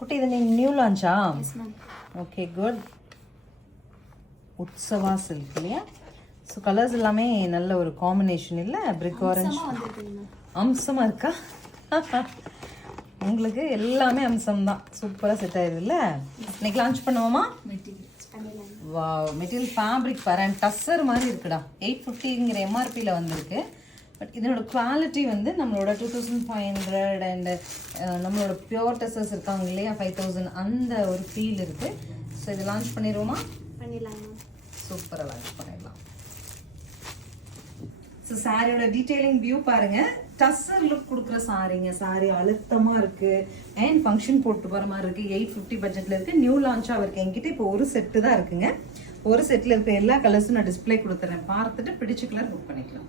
குட்டி இது நீங்கள் நியூ லான்ச்சா? Yes ma'am. Okay good. Utsava silk இல்லையா? ஸோ கலர்ஸ் எல்லாமே நல்ல ஒரு காம்பினேஷன் இல்லை? பிரிக் ஆரஞ்சு அம்சமாக இருக்கா? உங்களுக்கு எல்லாமே அம்சம் தான். சூப்பராக செட் ஆயிடுது இல்லை? இன்னைக்கு லான்ச் பண்ணுவோமா? வா, மெட்டீரியல் ஃபேப்ரிக் பாரு, டஸ்ஸர் மாதிரி இருக்குடா. 850ங்கிற எம்ஆர்பியில் வந்திருக்கு. பட் இதனோட குவாலிட்டி வந்து நம்மளோட 2500 அண்ட் நம்மளோட பியோர் டஸ்ஸர்ஸ் இருக்காங்க இல்லையா 5000 அந்த ஒரு ஃபீல் இருக்குது. ஸோ இது லான்ச் பண்ணிடுவோமா? பண்ணிடலாம். சூப்பராக லான்ச் பண்ணிடலாம். ஸோ சாரியோட டீட்டெயிலிங் வியூ பாருங்க. டஸ்ஸர் லுக் கொடுக்குற சாரிங்க. சாரி அழுத்தமாக இருக்கு அண்ட் ஃபங்க்ஷன் போட்டு போகிற மாதிரி இருக்கு. 850 பட்ஜெட்டில் இருக்கு. நியூ லான்ச்சாக இருக்கு. என்கிட்ட இப்போ ஒரு செட்டு தான் இருக்குங்க. ஒரு செட்டில் இருக்க எல்லா கலர்ஸும் நான் டிஸ்பிளே கொடுத்துறேன். பார்த்துட்டு பிடிச்ச கலர் புக் பண்ணிக்கலாம்.